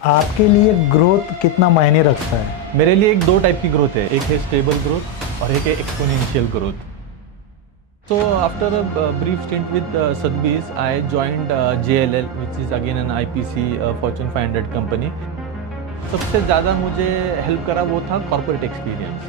आपके लिए ग्रोथ कितना मायने रखता है? मेरे लिए एक दो टाइप की ग्रोथ है, एक है स्टेबल ग्रोथ और एक है exponential growth. So after a brief stint with Sotheby's, I joined JLL, which is again an IPC Fortune 500 company. सबसे ज़्यादा मुझे हेल्प करा वो था कॉर्पोरेट एक्सपीरियंस.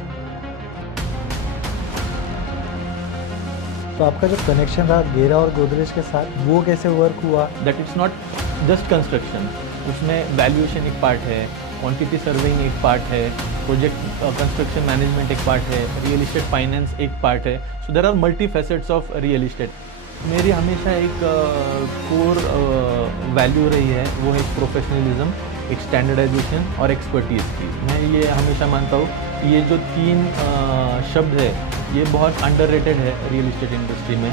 तो आपका जो कनेक्शन रहा गेरा और गोदरेज के साथ वो कैसे वर्क हुआ? That it's not just construction, उसमें वैल्यूएशन एक पार्ट है, क्वांटिटी सर्वेइंग एक पार्ट है, प्रोजेक्ट कंस्ट्रक्शन मैनेजमेंट एक पार्ट है, रियल इस्टेट फाइनेंस एक पार्ट है. So there are multi facets of real estate. मेरी हमेशा एक कोर वैल्यू रही है, वो है प्रोफेशनलिज्म, एक स्टैंडर्डाइजेशन और एक्सपर्टीज़ की. मैं ये हमेशा मानता हूँ ये जो तीन शब्द है ये बहुत अंडररेटेड है रियल इस्टेट इंडस्ट्री में.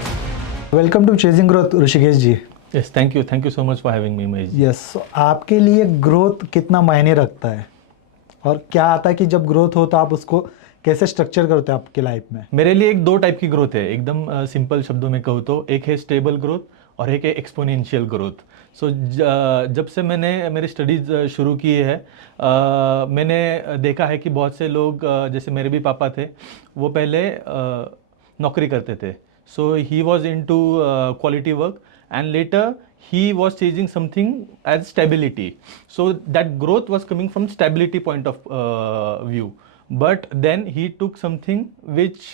Welcome to chasing growth Rishikesh ji. Yes, thank you so much for having me Mahesh. Yes, आपके लिए ग्रोथ कितना मायने रखता है और क्या आता है कि जब ग्रोथ हो तो आप उसको कैसे स्ट्रक्चर करते हैं आपके लाइफ में? मेरे लिए एक दो टाइप की ग्रोथ है, एकदम सिंपल शब्दों में कहूँ तो एक है स्टेबल ग्रोथ और एक है एक्सपोनेंशियल ग्रोथ. सो जब से मैंने मेरी स्टडीज़ शुरू की है मैंने देखा है कि बहुत से लोग जैसे मेरे भी पापा थे, वो पहले नौकरी करते थे. So he was into quality work and later he was chasing something as stability. So that growth was coming from stability point of view, but then he took something which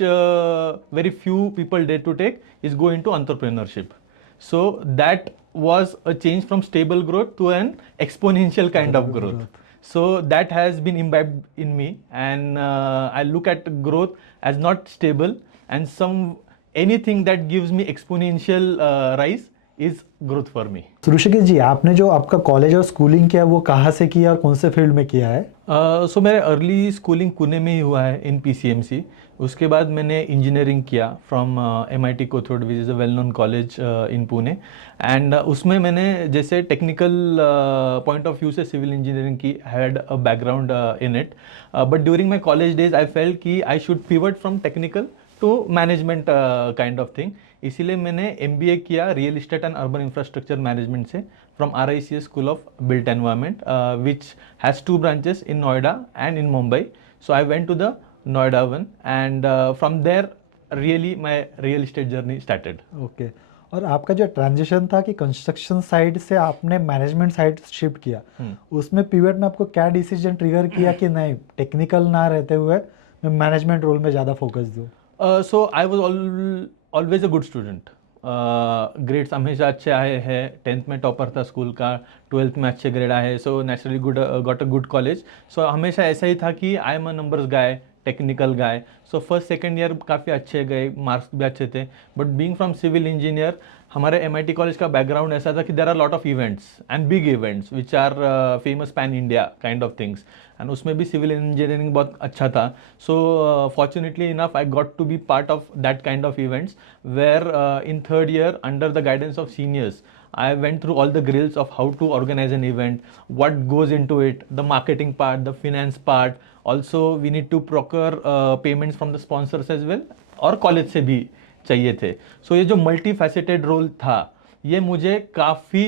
very few people dare to take, is go into entrepreneurship. So that was a change from stable growth to an exponential kind of growth. So that has been imbibed in me, and I look at growth as not stable, and anything that gives me exponential rise is growth for me. Rishikesh ji, आपने जो आपका college और schooling किया वो कहाँ से किया और कौन से फील्ड में किया है? सो मेरा अर्ली स्कूलिंग पुणे में ही हुआ है इन PCMC. उसके बाद मैंने इंजीनियरिंग किया from MIT Kothrud, which is a well known college in Pune. And उसमें मैंने जैसे टेक्निकल पॉइंट ऑफ व्यू से सिविल इंजीनियरिंग की, had a background in it. But during my college days I felt कि I should pivot from technical to management kind of thing. इसीलिए मैंने MBA किया real estate and urban infrastructure management से from RICS school of built environment, which has 2 branches in Noida and in Mumbai. So I went to the Noida one, and from there really my real estate journey started. Okay. और आपका जो transition था कि construction side से आपने management side shift किया, उसमें pivot में आपको क्या डिसीजन ट्रिगर किया कि नहीं, टेक्निकल ना रहते हुए मैं मैनेजमेंट रोल में ज़्यादा फोकस दूँ? So I was always a good student. Grades हमेशा अच्छे आए हैं. 10th में टॉपर था स्कूल का, 12th में अच्छे ग्रेड आए, so naturally got a good college. So हमेशा ऐसा ही था कि I am a numbers guy, technical guy. So first second year काफ़ी अच्छे गए, मार्क्स भी अच्छे थे. But being from civil engineer, हमारे MIT कॉलेज का बैकग्राउंड ऐसा था कि there are lot of events and big events which are famous pan India kind of things, and उसमें भी सिविल इंजीनियरिंग बहुत अच्छा था. So fortunately enough I got to be part of that kind of events where in third year under the guidance of seniors I went through all the grills of how to organize an event, what goes into it, the marketing part, the finance part. Also, we need to procure payments from the sponsors as well, और college से भी चाहिए थे. सो ये जो multi faceted role था ये मुझे काफ़ी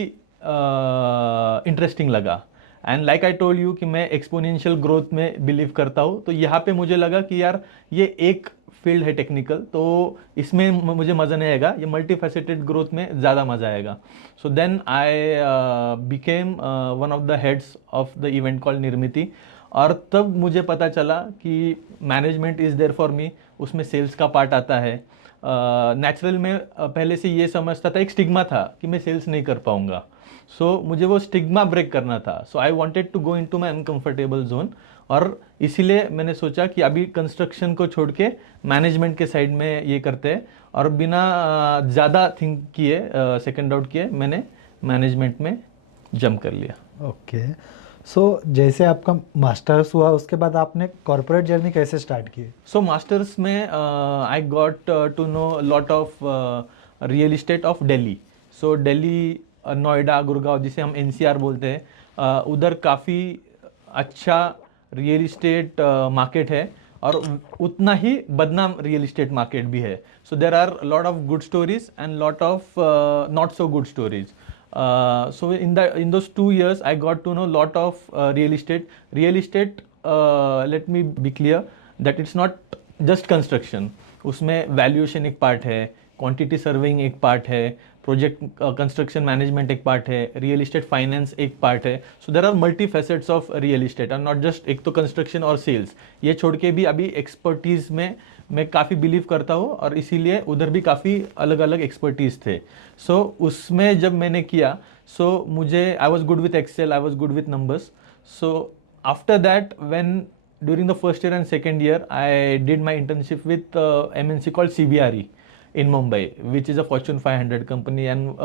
इंटरेस्टिंग लगा. And like I told you कि मैं एक्सपोनेंशियल ग्रोथ में बिलीव करता हूँ, तो यहाँ पे मुझे लगा कि यार ये एक फील्ड है टेक्निकल, तो इसमें मुझे मज़ा नहीं आएगा, ये मल्टी फैसेटेड ग्रोथ में ज़्यादा मज़ा आएगा. So then I became one of the heads of the event called Nirmiti. और तब मुझे पता चला कि management is there for me, उसमें सेल्स का पार्ट आता है. नेचुरल में पहले से ये समझता था, एक स्टिग्मा था कि मैं सेल्स नहीं कर पाऊँगा. सो मुझे वो स्टिग्मा ब्रेक करना था. So I wanted to go into my uncomfortable zone, और इसीलिए मैंने सोचा कि अभी कंस्ट्रक्शन को छोड़ के मैनेजमेंट के साइड में ये करते हैं, और बिना ज़्यादा थिंक किए, सेकंड आउट किए, मैंने मैनेजमेंट में जंप कर लिया. ओके. सो जैसे आपका मास्टर्स हुआ उसके बाद आपने कॉर्पोरेट जर्नी कैसे स्टार्ट की? सो मास्टर्स में I got to know lot of real estate of Delhi. So Delhi, Noida, Gurgaon, जिसे हम NCR बोलते हैं, उधर काफ़ी अच्छा रियल इस्टेट मार्केट है, और उतना ही बदनाम रियल इस्टेट मार्केट भी है. So there are lot of good stories and lot of not so good stories. So in those 2 years, I got to know lot of real estate. Real estate, let me be clear that it's not just construction. उसमें valuation एक part है, quantity serving एक part है, project construction management एक part है, real estate finance एक part है. So there are multi facets of real estate और नॉट जस्ट एक तो कंस्ट्रक्शन और सेल्स. ये छोड़ के भी अभी एक्सपर्टीज़ में मैं काफ़ी बिलीव करता हूँ और इसीलिए उधर भी काफ़ी अलग अलग एक्सपर्टीज़ थे. सो उसमें जब मैंने किया, सो मुझे I was good with Excel, I was good with numbers. So after that when during the first year and second year, I did my internship with MNC called CBRE in Mumbai, which is a Fortune 500 company and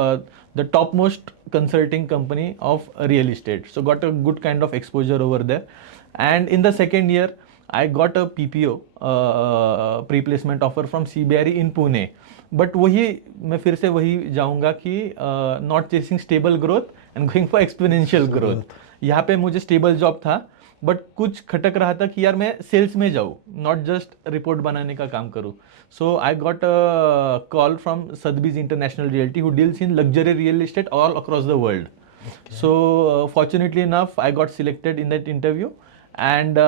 the topmost consulting company of real estate. So got a good kind of exposure over there. And in the second year, I got a PPO, pre-placement offer from CBRE in Pune. But वही मैं फिर से वही जाऊंगा कि not chasing stable growth and going for exponential growth. यहाँ पे मुझे स्टेबल जॉब था बट कुछ खटक रहा था कि यार मैं सेल्स में जाऊँ, नॉट जस्ट रिपोर्ट बनाने का काम करूँ. So I got a call from Sotheby's International Realty who deals in luxury real estate all across the world. So fortunately enough, I got selected in that interview, and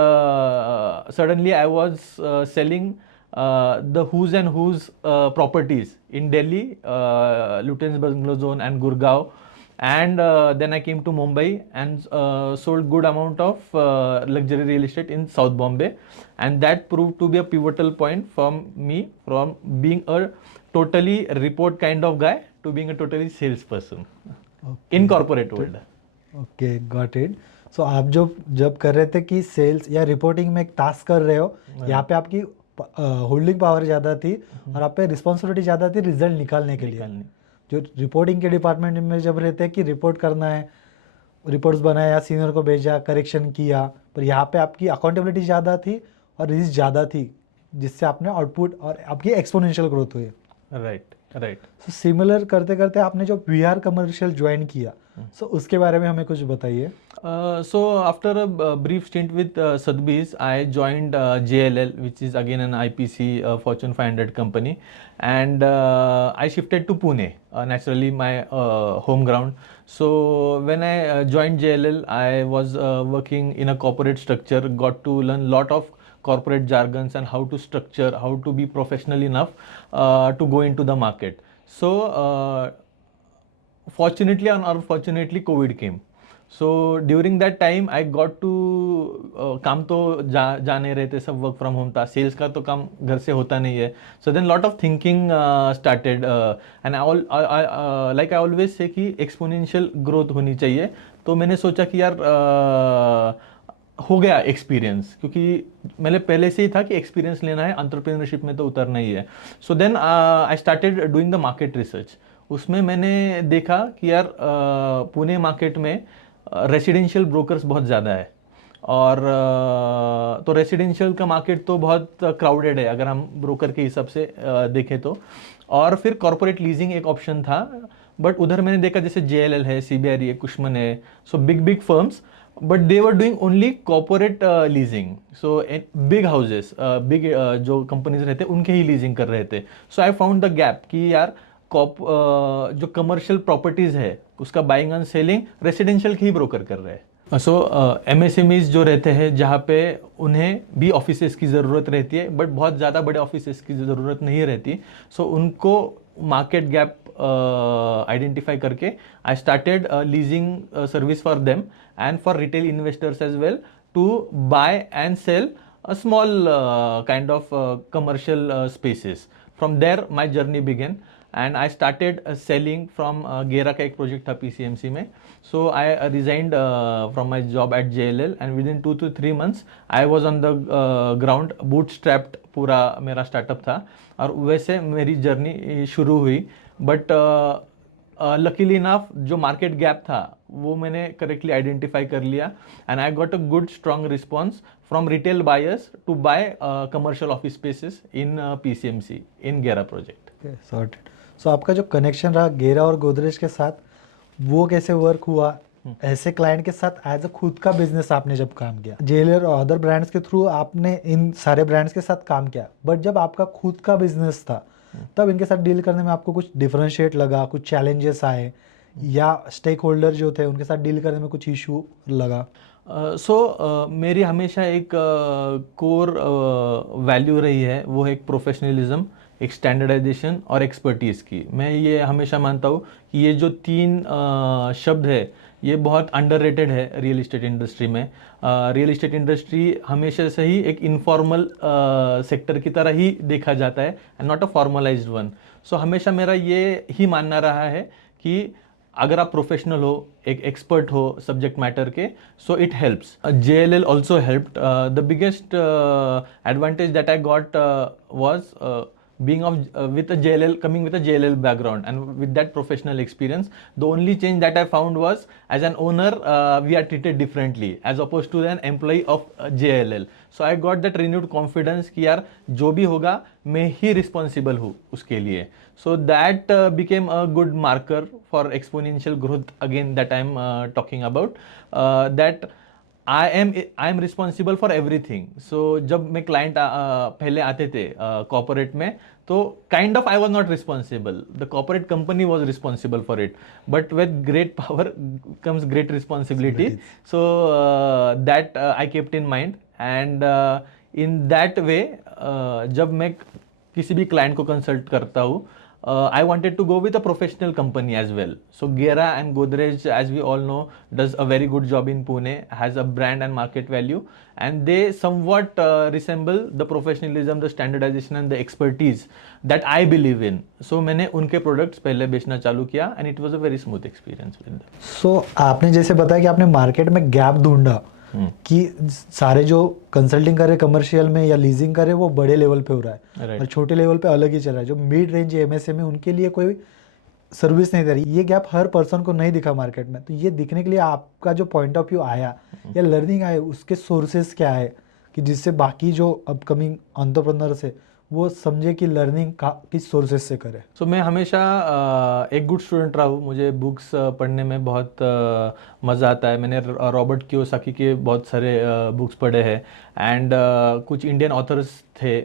suddenly I was selling the who's and who's properties in Delhi, Lutyens Bungalow Zone and Gurgaon. And then I came to Mumbai and sold good amount of luxury real estate in South Bombay, and that proved to be a pivotal point for me from being a totally report kind of guy to being a totally salesperson in corporate world. Okay, got it. So आप जो जब कर रहे थे कि sales या reporting में एक टास्क कर रहे हो, यहाँ पे आपकी होल्डिंग पावर ज़्यादा थी और आप पे रिस्पॉन्सिबिलिटी ज़्यादा थी रिजल्ट निकालने के लिए. जो रिपोर्टिंग के डिपार्टमेंट में जब रहते हैं कि रिपोर्ट करना है, रिपोर्ट्स बनाया, सीनियर को भेजा, करेक्शन किया, पर यहाँ पे आपकी अकाउंटेबिलिटी ज़्यादा थी और रिस्क ज़्यादा थी, जिससे आपने आउटपुट और आपकी एक्सपोनेंशियल ग्रोथ हुई. राइट. सो सिमिलर करते करते आपने जो VR कमर्शियल ज्वाइन किया, सो उसके बारे में हमें कुछ बताइए. So after a brief stint with Sotheby's, I joined JLL, which is again an IPC Fortune 500 company, and I shifted to Pune, naturally my home ground. So when I joined JLL, I was working in a corporate structure, got to learn lot of corporate jargons and how to structure, how to be professional enough to go into the market. So fortunately or unfortunately, COVID came. So during that time I got to काम तो जा नहीं रहे थे, सब work from home था, sales का तो काम घर से होता नहीं है. So then lot of thinking started and like I always say कि एक्सपोनेंशियल ग्रोथ होनी चाहिए. तो मैंने सोचा कि यार हो गया एक्सपीरियंस, क्योंकि मैंने पहले से ही था कि एक्सपीरियंस लेना है, एंटरप्रेन्योरशिप में तो उतरना ही है. So then I started doing the market research. उसमें मैंने देखा कि यार पुणे मार्केट में रेसिडेंशियल ब्रोकर्स बहुत ज़्यादा है, और तो रेसिडेंशियल का मार्केट तो बहुत क्राउडेड है अगर हम ब्रोकर के हिसाब से देखें तो. और फिर कॉर्पोरेट लीजिंग एक ऑप्शन था, बट उधर मैंने देखा जैसे JLL है, CBRE है, कुशमन है, so big firms, but they were doing only corporate leasing. So big houses, big जो कंपनीज रहते उनके ही लीजिंग कर रहे थे. So I found the gap कि यार जो कमर्शियल प्रॉपर्टीज़ है उसका बाइंग एंड सेलिंग रेसिडेंशियल के ही ब्रोकर कर रहे हैं. सो MSMEs जो रहते हैं जहाँ पे उन्हें भी ऑफिसेस की ज़रूरत रहती है, बट बहुत ज़्यादा बड़े ऑफिसेस की ज़रूरत नहीं रहती. सो उनको मार्केट गैप आइडेंटिफाई करके I started leasing service for them and for retail investors as well to buy and sell a small kind of commercial spaces. From there my journey began, and I started selling from Gera का एक project था PCMC में. So I resigned from my job at JLL, and within 2 to 3 months I was on the ground, bootstrapped पूरा मेरा startup था, और वैसे मेरी जर्नी शुरू हुई. बट लकीली इनफ जो मार्केट गैप था वो मैंने करेक्टली आइडेंटिफाई कर लिया, and I got a good strong response from retail buyers to buy commercial office spaces in PCMC in Gera project. Sorted. सो आपका जो कनेक्शन रहा गेरा और गोदरेज के साथ, वो कैसे वर्क हुआ? ऐसे क्लाइंट के साथ एज अ खुद का बिजनेस आपने जब काम किया, JLL और अदर ब्रांड्स के थ्रू आपने इन सारे ब्रांड्स के साथ काम किया, बट जब आपका खुद का बिजनेस था तब इनके साथ डील करने में आपको कुछ डिफरेंशिएट लगा, कुछ चैलेंजेस आए, या स्टेक होल्डर जो थे उनके साथ डील करने में कुछ इशू लगा? मेरी हमेशा एक कोर वैल्यू रही है, वो है एक प्रोफेशनलिज्म, एक स्टैंडर्डाइजेशन और एक्सपर्टीज़ की। मैं ये हमेशा मानता हूँ कि ये जो तीन शब्द है ये बहुत अंडररेटेड है रियल इस्टेट इंडस्ट्री में। रियल इस्टेट इंडस्ट्री हमेशा से ही एक इनफॉर्मल सेक्टर की तरह ही देखा जाता है and not a formalized one. So हमेशा मेरा ये ही मानना रहा है कि अगर आप प्रोफेशनल हो, एक एक्सपर्ट हो सब्जेक्ट मैटर के, so it helps. JLL also helped. The biggest advantage that I got was being with a JLL, coming with a JLL background and with that professional experience. The only change that I found was, as an owner, we are treated differently as opposed to an employee of JLL. So I got that renewed confidence कि यार जो भी होगा मैं ही responsible हूँ उसके लिए. So that became a good marker for exponential growth again that I'm talking about. That I am responsible for everything. So जब मैं क्लाइंट पहले आते थे कॉर्पोरेट में, तो kind of I was not responsible, the corporate company was responsible for it, but with great power comes great responsibility. So that I kept in mind and in that way जब मैं किसी भी client को consult करता हूँ, I wanted to go with a professional company as well. So Gera and Godrej, as we all know, does a very good job in Pune, has a brand and market value, and they somewhat resemble the professionalism, the standardization and the expertise that I believe in. So मैंने उनके products पहले बेचना चालू किया and it was a very smooth experience with them. So आपने जैसे बताया कि आपने मार्केट में गैप ढूंढा कि सारे जो कंसल्टिंग करे कमर्शियल में या लीजिंग करे वो बड़े लेवल पे हो रहा है, Right. और छोटे लेवल पे अलग ही चल रहा है। जो मिड रेंज MSME उनके लिए कोई सर्विस नहीं दे रही। ये गैप हर पर्सन को नहीं दिखा मार्केट में, तो ये दिखने के लिए आपका जो पॉइंट ऑफ व्यू आया या लर्निंग आए, उसके सोर्सेज क्या है कि जिससे बाकी जो अपकमिंग एंटरप्रेन्योर्स है वो समझे कि लर्निंग किस सोर्सेज से करे? सो मैं हमेशा एक गुड स्टूडेंट रहा हूँ। मुझे बुक्स पढ़ने में बहुत मज़ा आता है। मैंने रॉबर्ट कियोसाकी के बहुत सारे बुक्स पढ़े हैं एंड कुछ इंडियन ऑथर्स थे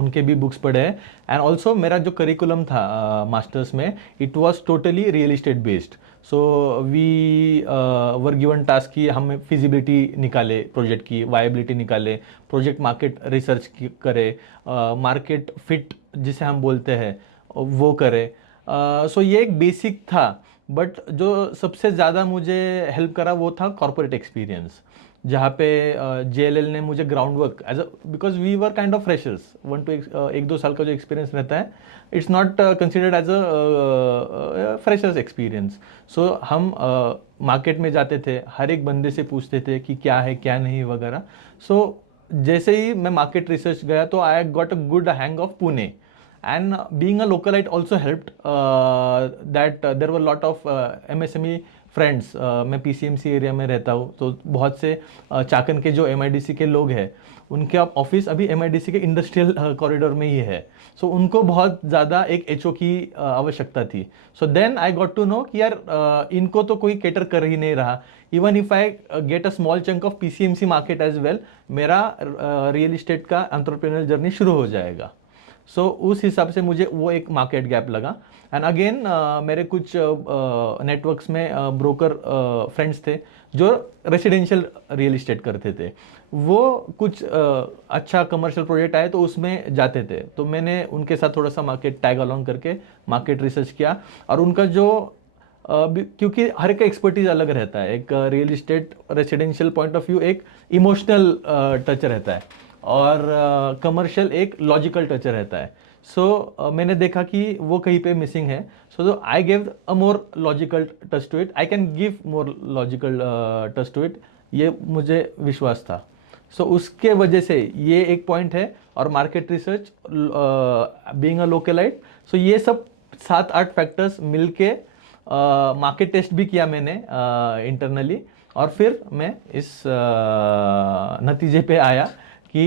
उनके भी बुक्स पढ़े हैं। एंड ऑल्सो मेरा जो करिकुलम था मास्टर्स में, it was totally real estate based. So we were given task कि हम फिजिबिलिटी निकाले, प्रोजेक्ट की वायबिलिटी निकाले, प्रोजेक्ट मार्केट रिसर्च करे, मार्केट फिट जिसे हम बोलते हैं वो करे। सो ये एक बेसिक था, बट जो सबसे ज़्यादा मुझे हेल्प करा वो था कॉर्पोरेट एक्सपीरियंस, जहाँ पे JLL ने मुझे ground work as a, because we were kind of freshers, 1-2 साल का जो एक्सपीरियंस रहता है, it's not considered as a freshers experience. So हम मार्केट में जाते थे, हर एक बंदे से पूछते थे कि क्या है क्या नहीं वगैरह। सो जैसे ही मैं मार्केट रिसर्च गया तो आई got a good hang of Pune, and being a localite also helped, that there were lot of MSME friends। मैं PCMC एरिया में रहता हूँ, तो बहुत से चाकन के जो MIDC के लोग हैं उनके ऑफिस अभी MIDC के इंडस्ट्रियल कॉरिडोर में ही है। सो उनको बहुत ज़्यादा एक HO की आवश्यकता थी। So then I got to know कि यार इनको तो कोई केटर कर ही नहीं रहा। Even if I get a small chunk of PCMC market as well, मेरा रियल इस्टेट का एंटरप्रेन्योर जर्नी शुरू हो जाएगा। सो उस हिसाब से मुझे वो एक मार्केट गैप लगा। एंड अगेन मेरे कुछ नेटवर्क्स में ब्रोकर फ्रेंड्स थे जो रेसिडेंशियल रियल इस्टेट करते थे। वो कुछ अच्छा कमर्शियल प्रोजेक्ट आए तो उसमें जाते थे, तो मैंने उनके साथ थोड़ा सा मार्केट टैग अलॉन्ग करके मार्केट रिसर्च किया। और उनका जो क्योंकि हर एक का एक्सपर्टीज अलग रहता है, एक real estate residential point of view एक इमोशनल टच रहता है और कमर्शियल एक लॉजिकल टच रहता है। सो मैंने देखा कि वो कहीं पे मिसिंग है, so I give a more logical touch to it, I can give more logical touch to it, ये मुझे विश्वास था। सो उसके वजह से ये एक पॉइंट है। और market research, being a localite, so ये सब 7-8 फैक्टर्स मिलके मार्केट टेस्ट भी किया मैंने इंटरनली, और फिर मैं इस नतीजे पे आया कि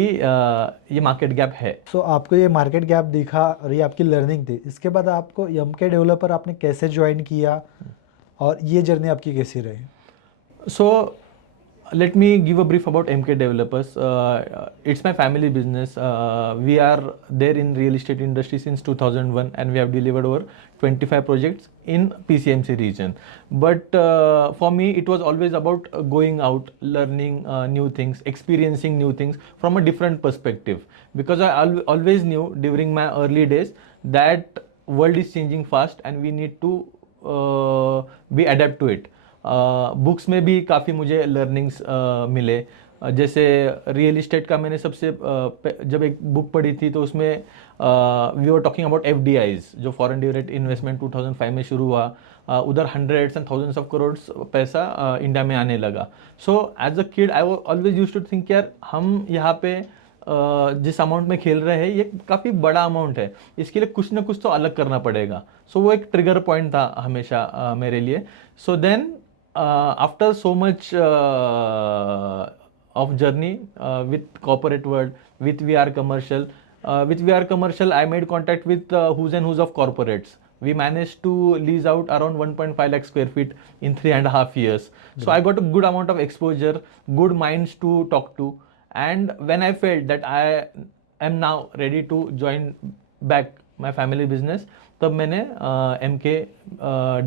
ये मार्केट गैप है। सो आपको ये मार्केट गैप दिखा और ये आपकी लर्निंग थी। इसके बाद आपको MK डेवलपर आपने कैसे ज्वाइन किया और ये जर्नी आपकी कैसी रही? सो Let me give a brief about MK Developers. It's my family business. We are there in real estate industry since 2001, and we have delivered over 25 projects in PCMC region. But for me, it was always about going out, learning new things, experiencing new things from a different perspective. Because I always knew during my early days that world is changing fast, and we need to be adapt to it. Books में भी काफ़ी मुझे learnings मिले। जैसे real estate का मैंने सबसे जब एक बुक पढ़ी थी तो उसमें we were talking about FDIs, जो फॉरेन डायरेक्ट इन्वेस्टमेंट 2005 में शुरू हुआ। उधर hundreds and thousands of crore पैसा इंडिया में आने लगा। So as a kid I always use to think यार हम यहाँ पे जिस अमाउंट में खेल रहे हैं ये काफ़ी बड़ा अमाउंट है, इसके लिए कुछ ना कुछ तो अलग करना पड़ेगा। सो वो एक ट्रिगर पॉइंट था हमेशा मेरे लिए। So then after so much of journey with corporate world, with VR commercial, I made contact with who's and who's of corporates. We managed to lease out around 1.5 lakh square feet in 3.5 years. So I got a good amount of exposure, good minds to talk to, and when I felt that I am now ready to join back my family business, तब मैंने MK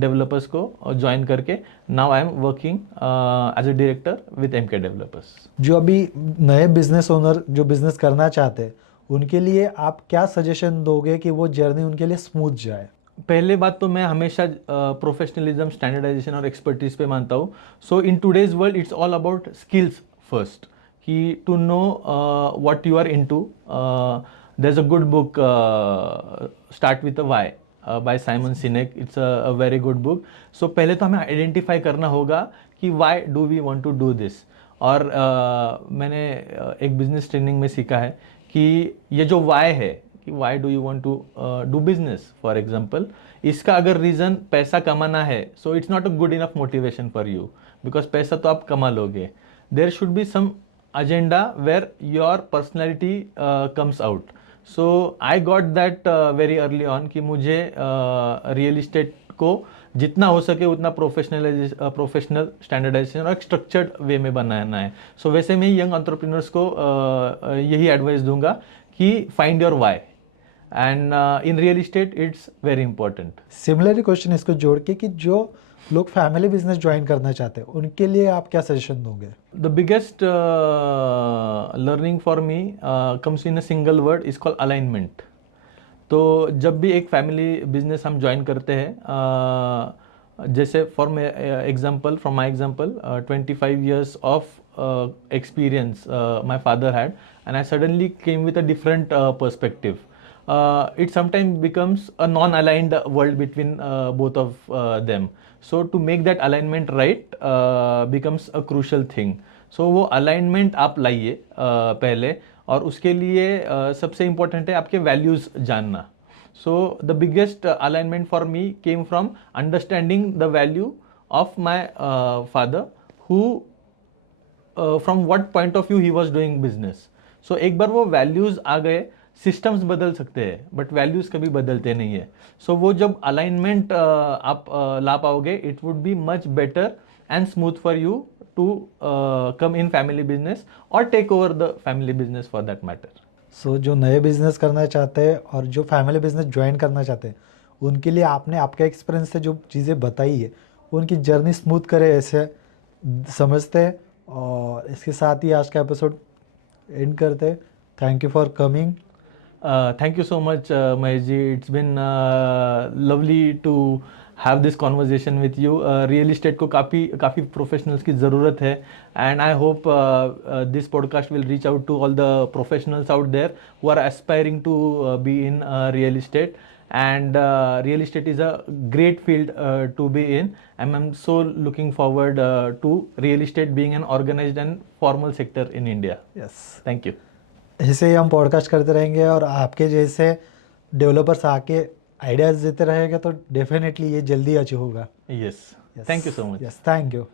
developers को join करके now I am working as a director with MK developers. जो अभी नए business owner जो business करना चाहते हैं उनके लिए आप क्या सजेशन दोगे कि वो जर्नी उनके लिए स्मूथ जाए? पहले बात तो मैं हमेशा प्रोफेशनलिज्म, स्टैंडर्डाइजेशन और एक्सपर्टीज पे मानता हूँ। So in today's world it's all about skills first, कि to know what you are into. There is a good book start with a why by Simon Sinek. It's a very good book. So पहले तो हमें identify करना होगा कि why do we want to do this. और मैंने एक business training में सीखा है कि ये जो व्हाई है कि why do you want to do business for example, इसका अगर रीज़न पैसा कमाना है so it's not a good enough motivation for you, because पैसा तो आप कमा लोगे। There should be some agenda where your personality comes out. So I got that very early on कि मुझे रियल इस्टेट को जितना हो सके उतना प्रोफेशनल स्टैंडर्डाइजेशन और स्ट्रक्चर्ड वे में बनाना है। सो वैसे मैं यंग एंटरप्रेन्योर्स को यही एडवाइस दूंगा कि find your why, and in real estate it's very important. Similar question इसको जोड़ के कि जो लोग फैमिली बिजनेस ज्वाइन करना चाहते हैं उनके लिए आप क्या सजेशन दोगे? The biggest learning for me comes in a single word, is called alignment. तो जब भी एक फैमिली बिजनेस हम ज्वाइन करते हैं, जैसे for my example, from my example 25 years of experience my father had, and I suddenly came with a different perspective. It sometimes becomes a non-aligned world between both of them. So to make that alignment right becomes a crucial thing. So वो alignment आप लाइए पहले, और उसके लिए सबसे important है आपके values जानना. So the biggest alignment for me came from understanding the value of my father, who from what point of view he was doing business. So एक बार वो values आ गए, सिस्टम्स बदल सकते हैं बट वैल्यूज़ कभी बदलते नहीं है। सो वो जब अलाइनमेंट आप ला पाओगे, it would be much better and smooth for you to come in family business और take over the family business for that matter. So जो नए बिजनेस करना चाहते हैं और जो फैमिली बिजनेस ज्वाइन करना चाहते हैं उनके लिए आपने आपके एक्सपीरियंस से जो चीज़ें बताई है उनकी जर्नी स्मूथ करे ऐसे समझते हैं। और इसके साथ ही आज का एपिसोड एंड करते हैं। Thank you for coming. Thank you so much, Mahesh ji. It's been lovely to have this conversation with you. Real estate को काफ़ी professionals की ज़रूरत है, and I hope this podcast will reach out to all the professionals out there who are aspiring to be in real estate. And real estate is a great field to be in, and I'm so looking forward to real estate being an organized and formal sector in India. Yes. Thank you. ऐसे ही हम podcast करते रहेंगे और आपके जैसे developers आके ideas देते रहेंगे तो डेफिनेटली ये जल्दी अचीव होगा। Yes. Thank you so much. Yes, thank you.